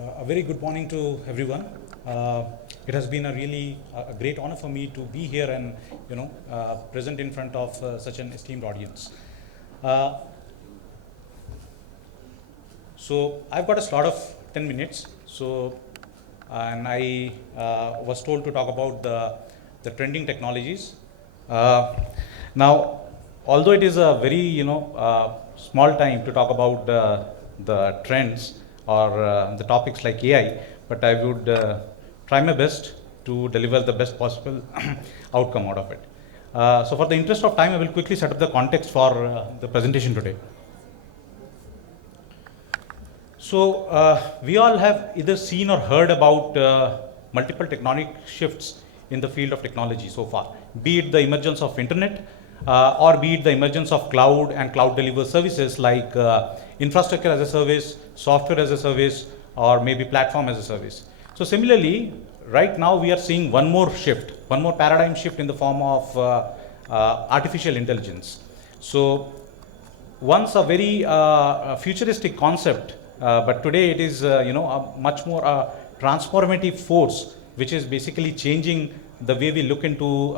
A very good morning to everyone. It has been a really a great honor for me to be here and present in front of such an esteemed audience. So I've got a slot of 10 minutes. And I was told to talk about the trending technologies. Now, although it is a very small time to talk about the trends or the topics like AI, but I would try my best to deliver the best possible outcome out of it. So for the interest of time, I will quickly set up the context for the presentation today. So we all have either seen or heard about multiple tectonic shifts in the field of technology so far, be it the emergence of internet or be it the emergence of cloud and cloud delivered services like infrastructure as a service, software as a service, or maybe platform as a service. So similarly, right now we are seeing one more shift, one more paradigm shift in the form of artificial intelligence. So once a very futuristic concept, but today it is a much more transformative force, which is basically changing the way we look into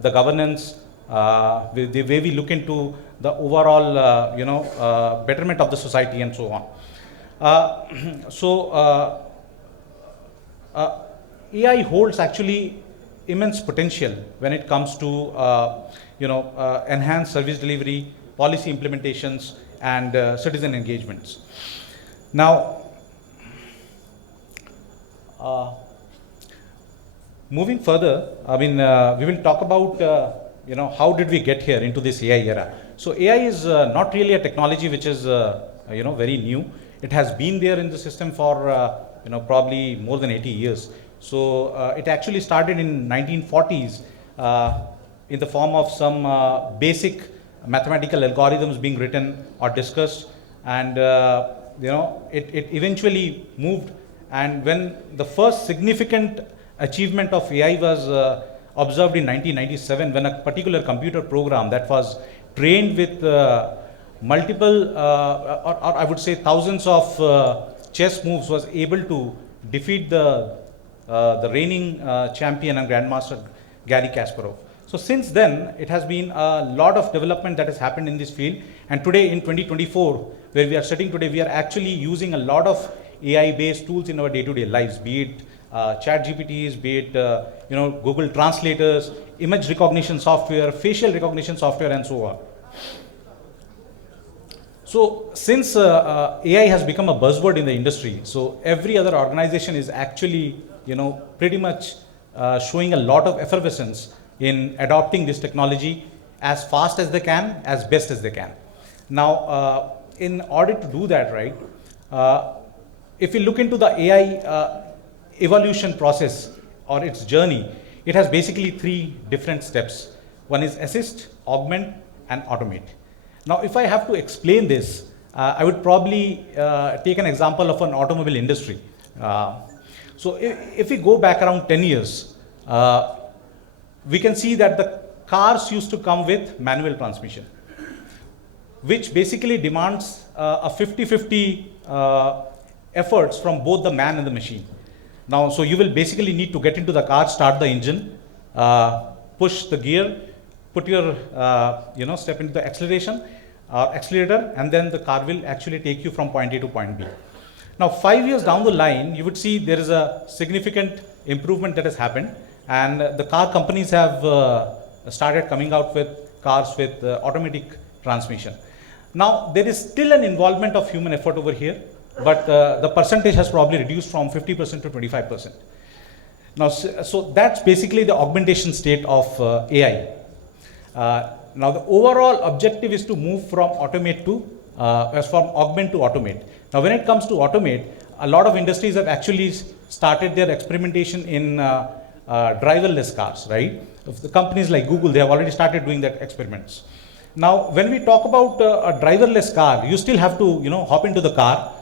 the governance, the way we look into the overall betterment of the society and so on. AI holds actually immense potential when it comes to enhanced service delivery, policy implementations, and citizen engagements. Now, moving further, we will talk about how did we get here into this AI era. So AI is not really a technology which is very new. It has been there in the system for probably more than 80 years. So it actually started in 1940s in the form of some basic mathematical algorithms being written or discussed, and it eventually moved. And when the first significant achievement of AI was observed in 1997, when a particular computer program that was trained with multiple or I would say thousands of chess moves was able to defeat the reigning champion and grandmaster Garry Kasparov. So since then, it has been a lot of development that has happened in this field. And today in 2024, where we are sitting today, we are actually using a lot of AI-based tools in our day-to-day lives, be it chat GPTs, be it Google translators, image recognition software, facial recognition software, and so on. So since AI has become a buzzword in the industry, so every other organization is actually pretty much showing a lot of effervescence in adopting this technology as fast as they can, as best as they can. Now, in order to do that, right, if we look into the AI evolution process or its journey, it has basically three different steps. One is assist, augment, and automate. Now, if I have to explain this, I would probably take an example of an automobile industry. So if we go back around 10 years, we can see that the cars used to come with manual transmission, which basically demands a 50-50 efforts from both the man and the machine. Now, so you will basically need to get into the car, start the engine, push the gear, put your step into the accelerator, and then the car will actually take you from point A to point B. Now, 5 years down the line, you would see there is a significant improvement that has happened, and the car companies have started coming out with cars with automatic transmission. Now, there is still an involvement of human effort over here, but the percentage has probably reduced from 50% to 25%. Now, so that's basically the augmentation state of AI. Now, the overall objective is to move from augment to automate. Now, when it comes to automate, a lot of industries have actually started their experimentation in driverless cars, right? The companies like Google, they have already started doing that experiments. Now, when we talk about a driverless car, you still have to, hop into the car.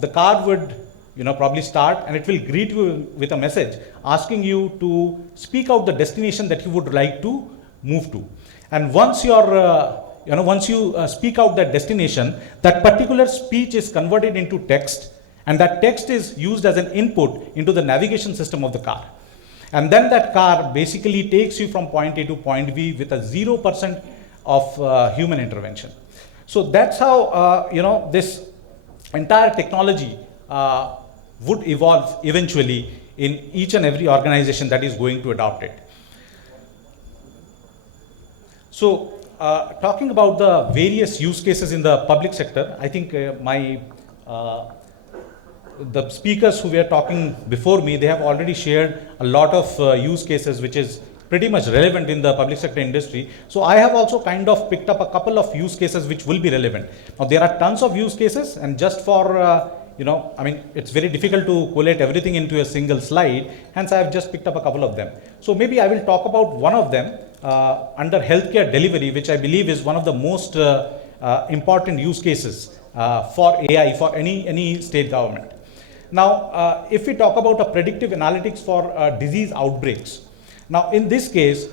The car would, probably start, and it will greet you with a message asking you to speak out the destination that you would like to move to. And once once you speak out that destination, that particular speech is converted into text, And that text is used as an input into the navigation system of the car. And then that car basically takes you from point A to point B with a 0% of human intervention. So that's how this entire technology would evolve eventually in each and every organization that is going to adopt it. So talking about the various use cases in the public sector, I think the speakers who were talking before me, they have already shared a lot of use cases which is pretty much relevant in the public sector industry. So I have also kind of picked up a couple of use cases which will be relevant. Now there are tons of use cases, and just for it's very difficult to collate everything into a single slide, hence I have just picked up a couple of them. So maybe I will talk about one of them under healthcare delivery, which I believe is one of the most important use cases for AI for any state government. Now, if we talk about a predictive analytics for disease outbreaks, now in this case,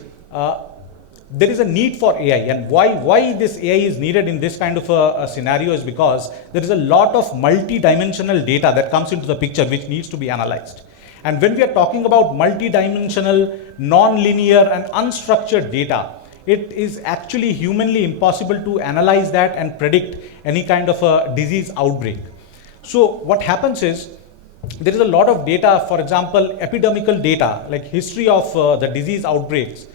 there is a need for AI, and why this AI is needed in this kind of a scenario is because there is a lot of multi-dimensional data that comes into the picture which needs to be analyzed. And when we are talking about multi-dimensional, non-linear and unstructured data, it is actually humanly impossible to analyze that and predict any kind of a disease outbreak. So what happens is, there is a lot of data, for example, epidemical data, like history of the disease outbreaks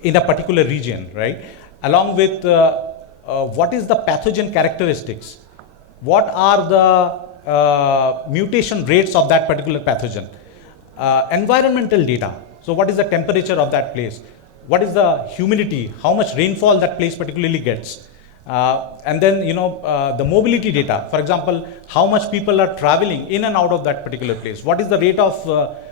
in a particular region, right? Along with what is the pathogen characteristics, what are the mutation rates of that particular pathogen, environmental data, so what is the temperature of that place, what is the humidity, how much rainfall that place particularly gets, and then the mobility data, for example, how much people are traveling in and out of that particular place, what is the rate of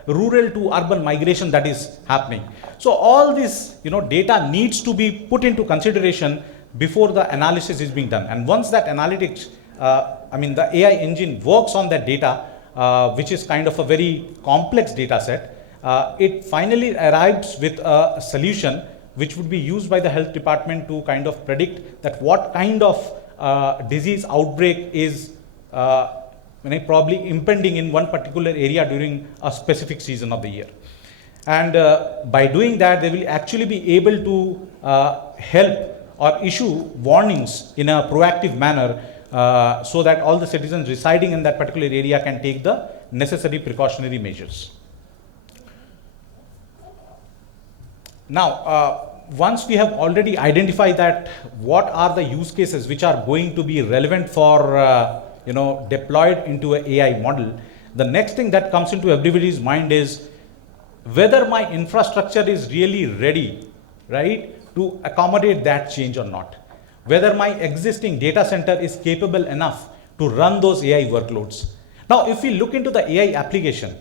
rural to urban migration that is happening. So all this data needs to be put into consideration before the analysis is being done. And once that analytics, the AI engine works on that data, which is kind of a very complex data set, it finally arrives with a solution which would be used by the health department to kind of predict that what kind of disease outbreak is probably impending in one particular area during a specific season of the year. And by doing that, they will actually be able to help or issue warnings in a proactive manner so that all the citizens residing in that particular area can take the necessary precautionary measures. Now, once we have already identified that what are the use cases which are going to be relevant for deployed into an AI model, the next thing that comes into everybody's mind is whether my infrastructure is really ready, right, to accommodate that change or not. Whether my existing data center is capable enough to run those AI workloads. Now, if we look into the AI application,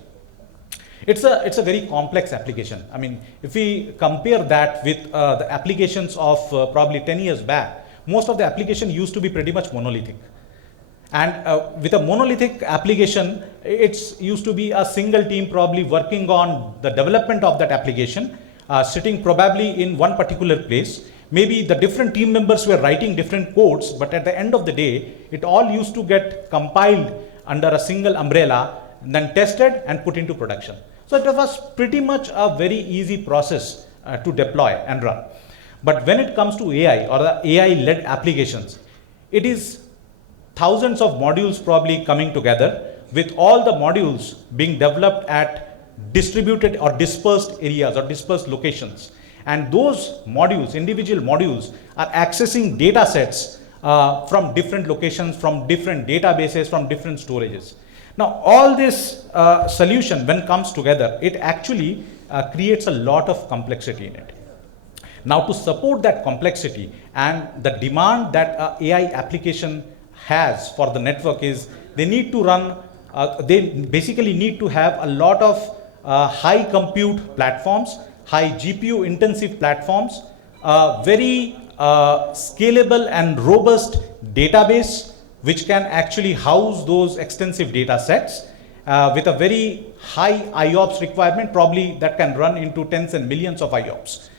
it's a very complex application. I mean, if we compare that with the applications of probably 10 years back, most of the application used to be pretty much monolithic. And with a monolithic application, it's used to be a single team probably working on the development of that application, sitting probably in one particular place. Maybe the different team members were writing different codes, but at the end of the day, it all used to get compiled under a single umbrella, and then tested and put into production. So it was pretty much a very easy process to deploy and run. But when it comes to AI or the AI-led applications, it is thousands of modules probably coming together, with all the modules being developed at distributed or dispersed areas or dispersed locations. And those modules, individual modules, are accessing data sets from different locations, from different databases, from different storages. Now, all this solution, when comes together, it actually creates a lot of complexity in it. Now, to support that complexity and the demand that AI application has for the network is, they need to run, they basically need to have a lot of high compute platforms, high GPU intensive platforms, very scalable and robust database, which can actually house those extensive data sets with a very high IOPS requirement, probably that can run into tens and millions of IOPS.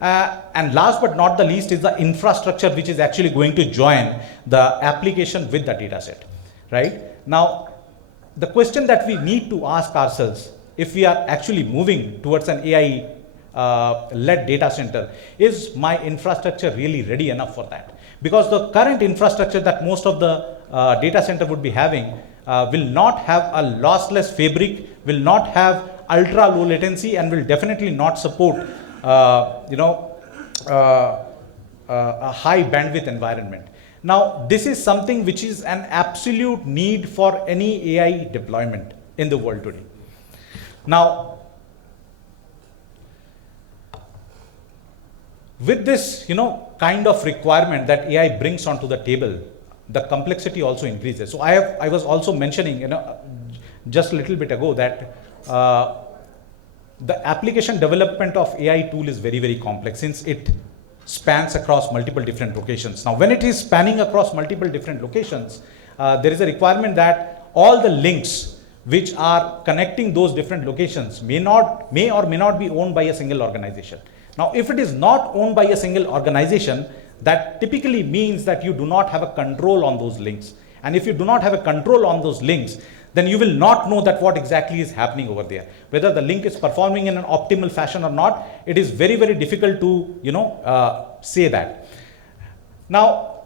And last but not the least is the infrastructure which is actually going to join the application with the data set. right? Now, the question that we need to ask ourselves, if we are actually moving towards an AI led data center, is my infrastructure really ready enough for that? Because the current infrastructure that most of the data center would be having will not have a lossless fabric, will not have ultra low latency, and will definitely not support a high bandwidth environment. Now, this is something which is an absolute need for any AI deployment in the world today. Now, with this, kind of requirement that AI brings onto the table, the complexity also increases. So I was also mentioning, just a little bit ago that the application development of AI tool is very, very complex, since it spans across multiple different locations. Now, when it is spanning across multiple different locations, there is a requirement that all the links which are connecting those different locations may or may not be owned by a single organization. Now, if it is not owned by a single organization, that typically means that you do not have a control on those links. And if you do not have a control on those links, then you will not know that what exactly is happening over there. Whether the link is performing in an optimal fashion or not, it is very, very difficult to, say that. Now,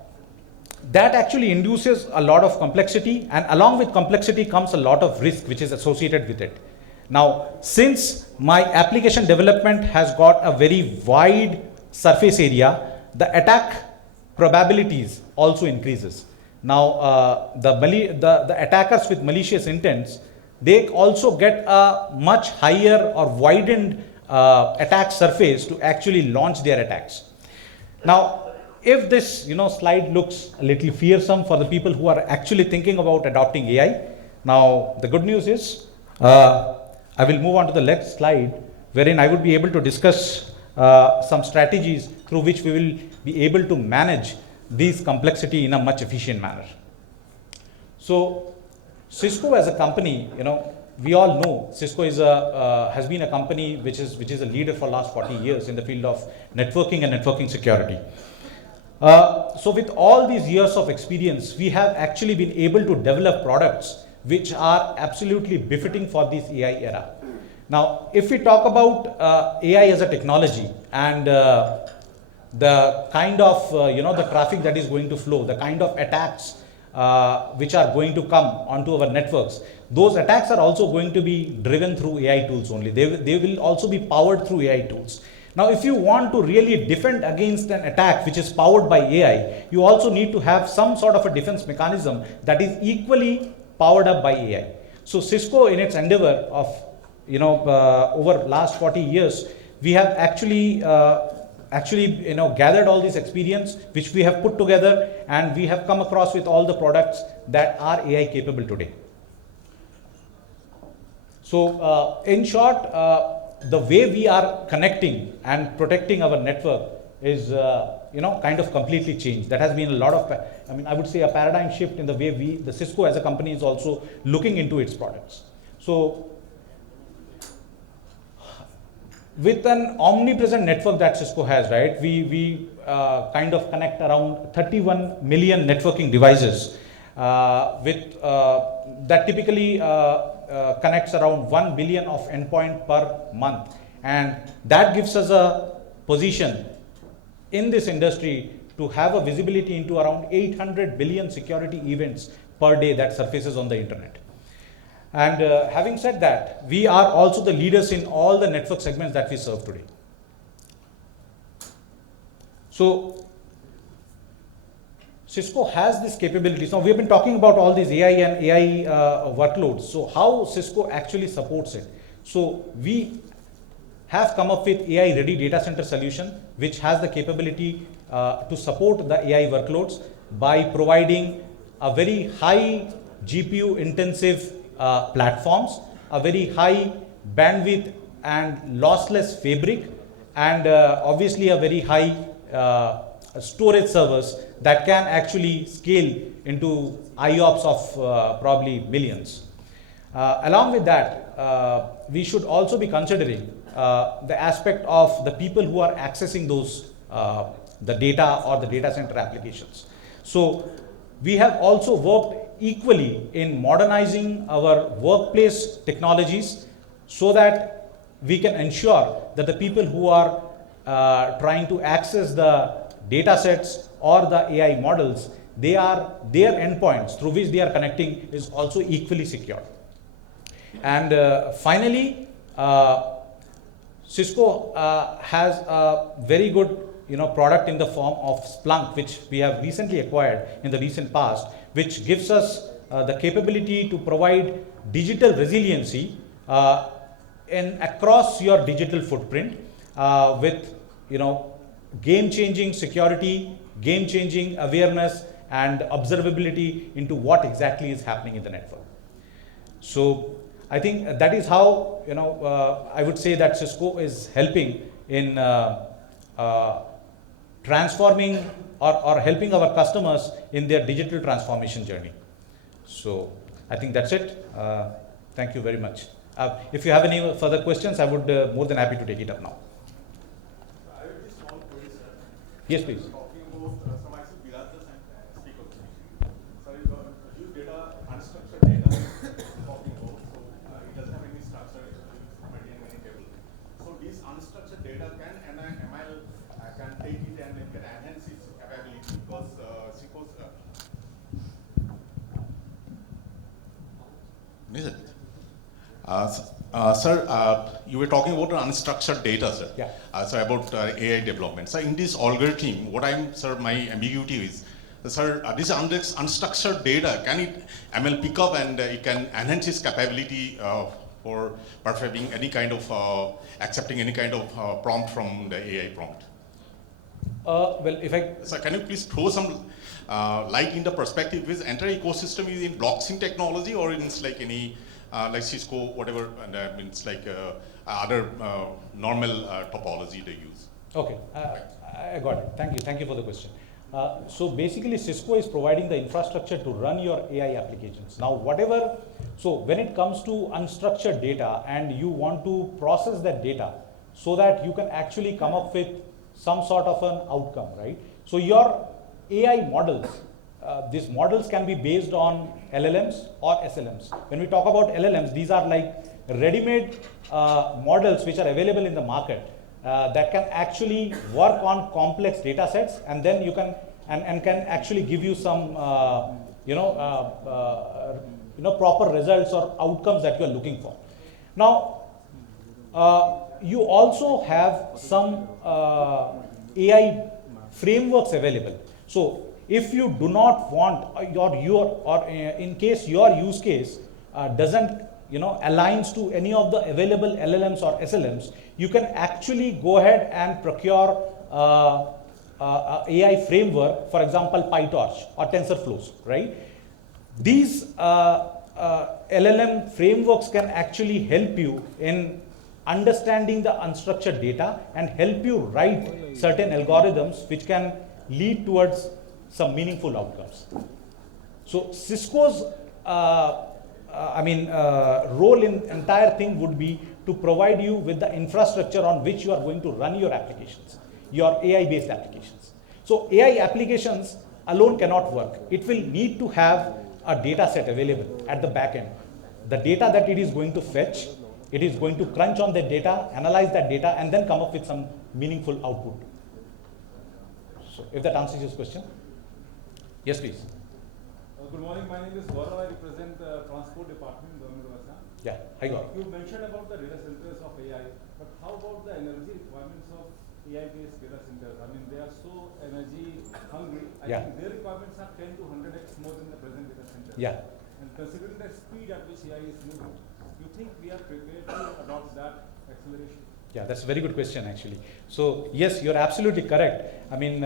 that actually induces a lot of complexity, and along with complexity comes a lot of risk which is associated with it. Now, since my application development has got a very wide surface area, the attack probabilities also increases. Now, the attackers with malicious intents, they also get a much higher or widened attack surface to actually launch their attacks. Now, if this slide looks a little fearsome for the people who are actually thinking about adopting AI, now the good news is I will move on to the next slide, wherein I would be able to discuss some strategies through which we will be able to manage these complexity in a much efficient manner. So, Cisco as a company, we all know Cisco is has been a company which is a leader for last 40 years in the field of networking and networking security. So with all these years of experience, we have actually been able to develop products which are absolutely befitting for this AI era. Now, if we talk about AI as a technology and the kind of the traffic that is going to flow, the kind of attacks which are going to come onto our networks, those attacks are also going to be driven through AI tools only. They will also be powered through AI tools. Now, if you want to really defend against an attack which is powered by AI, you also need to have some sort of a defense mechanism that is equally powered up by AI. So Cisco, in its endeavor of over last 40 years, we have actually gathered all this experience which we have put together, and we have come across with all the products that are AI capable today. So in short, the way we are connecting and protecting our network is kind of completely changed. That has been a lot of, I would say, a paradigm shift in the way the Cisco as a company is also looking into its products. So with an omnipresent network that Cisco has, right, we kind of connect around 31 million networking devices with that typically connects around 1 billion of endpoint per month, and that gives us a position in this industry to have a visibility into around 800 billion security events per day that surfaces on the internet. And having said that, we are also the leaders in all the network segments that we serve today. So Cisco has these capabilities. Now, we have been talking about all these AI and AI workloads. So how Cisco actually supports it? So we have come up with AI ready data center solution, which has the capability to support the AI workloads by providing a very high GPU intensive platforms, a very high bandwidth and lossless fabric, and obviously a very high storage servers that can actually scale into IOPS of probably millions. Along with that, we should also be considering the aspect of the people who are accessing those the data or the data center applications. So we have also worked equally in modernizing our workplace technologies so that we can ensure that the people who are trying to access the data sets or the AI models, their endpoints through which they are connecting is also equally secure. And finally, Cisco has a very good product in the form of Splunk, which we have recently acquired in the recent past, which gives us the capability to provide digital resiliency across your digital footprint with game-changing security, game-changing awareness and observability into what exactly is happening in the network. So I think that is how I would say that Cisco is helping in transforming or helping our customers in their digital transformation journey. So I think that's it. Thank you very much. If you have any further questions, I would more than happy to take it up now. I have a small query, sir. Yes, please. Talking about some actually Viraj's and Cisco solution. So you use data, unstructured data, talking about, so it doesn't have any structure, any table. So this unstructured data can ML can take it and it can enhance its capability because Cisco's sir, you were talking about unstructured data, sir. Yeah. So about AI development. So in this algorithm, what my ambiguity is, sir, this unstructured data, can it ML pick up and it can enhance its capability for performing any kind of, accepting any kind of prompt from the AI prompt? Well, if I... Sir, can you please throw some light in the perspective? Is entire ecosystem is in blockchain technology or it's like any like Cisco, whatever, and it's like other normal topology they use? Okay, I got it. Thank you for the question. So basically Cisco is providing the infrastructure to run your AI applications. Now so when it comes to unstructured data and you want to process that data so that you can actually come up with some sort of an outcome, right? So your AI models, these models can be based on LLMs or SLMs. When we talk about LLMs, these are like ready-made models which are available in the market that can actually work on complex data sets, and then you can and can actually give you some proper results or outcomes that you are looking for. Now you also have some AI frameworks available. So if you do not want in case your use case doesn't aligns to any of the available LLMs or SLMs, you can actually go ahead and procure AI framework, for example PyTorch or TensorFlows, right? These LLM frameworks can actually help you in understanding the unstructured data and help you write certain algorithms which can lead towards some meaningful outcomes. So Cisco's role in entire thing would be to provide you with the infrastructure on which you are going to run your applications, your AI-based applications. So AI applications alone cannot work. It will need to have a data set available at the back end. The data that it is going to fetch, it is going to crunch on that data, analyze that data, and then come up with some meaningful output. So if that answers your question. Yes, please. Good morning. My name is Gaurav. I represent the Transport Department in Government of Assam. Yeah, hi Gaurav. You mentioned about the data centers of AI, but how about the energy requirements of AI-based data centers? I mean, they are so energy hungry. I think their requirements are 10 to 100x more than the present data centers. Yeah. And considering the speed at which AI is moving, you think we are prepared to adopt that acceleration? Yeah, that's a very good question actually. So yes, you're absolutely correct. I mean,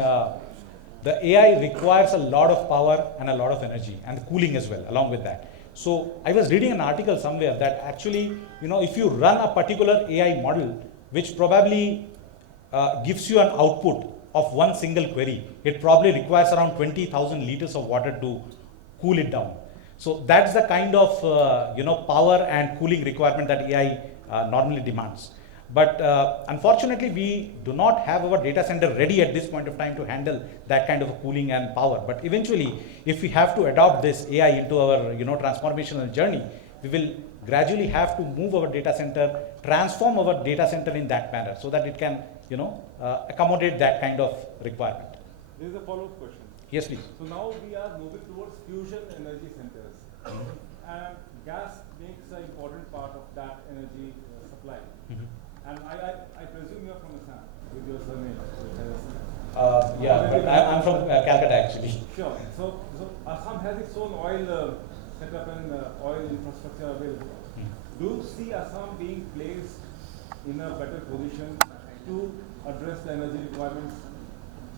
the AI requires a lot of power and a lot of energy and cooling as well along with that. So I was reading an article somewhere that actually, if you run a particular AI model, which probably gives you an output of one single query, it probably requires around 20,000 liters of water to cool it down. So that's the kind of power and cooling requirement that AI normally demands. But unfortunately, we do not have our data center ready at this point of time to handle that kind of a cooling and power. But eventually, if we have to adopt this AI into our transformational journey, we will gradually have to move our data center, transform our data center in that manner so that it can accommodate that kind of requirement. There is a follow-up question. Yes, please. So now we are moving towards fusion energy centers, and gas makes an important part of that energy supply. And I presume you are from Assam with your surname. Yeah, but I'm from Calcutta actually. Sure. So Assam has its own oil setup and oil infrastructure available. Do you see Assam being placed in a better position to address the energy requirements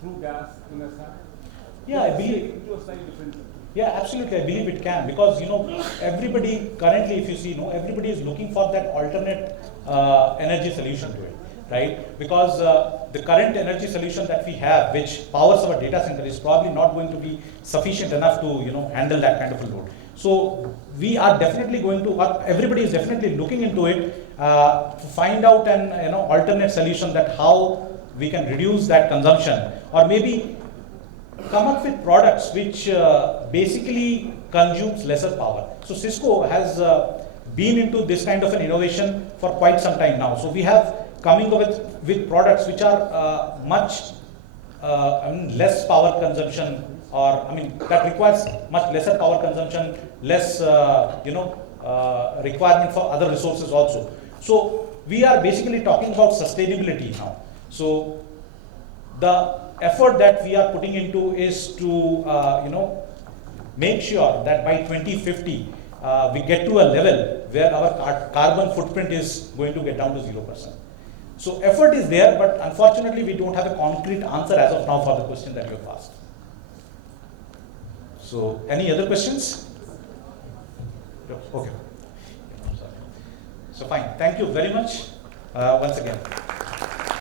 through gas in Assam? Yeah, I believe. Into a slightly different. Yeah, absolutely. I believe it can, because everybody currently, if you see, everybody is looking for that alternate energy solution to it, right? Because the current energy solution that we have, which powers our data center, is probably not going to be sufficient enough to handle that kind of a load. So we are definitely going to. Everybody is definitely looking into it to find out an alternate solution, that how we can reduce that consumption, or maybe come up with products which basically consumes lesser power. So Cisco has been into this kind of an innovation for quite some time now. So we have coming up with products which are much less power consumption, or that requires much lesser power consumption, less requirement for other resources also. So we are basically talking about sustainability now. So the effort that we are putting into is to make sure that by 2050 we get to a level where our carbon footprint is going to get down to 0%. So effort is there, but unfortunately we don't have a concrete answer as of now for the question that you have asked. So any other questions? Okay. So fine. Thank you very much once again.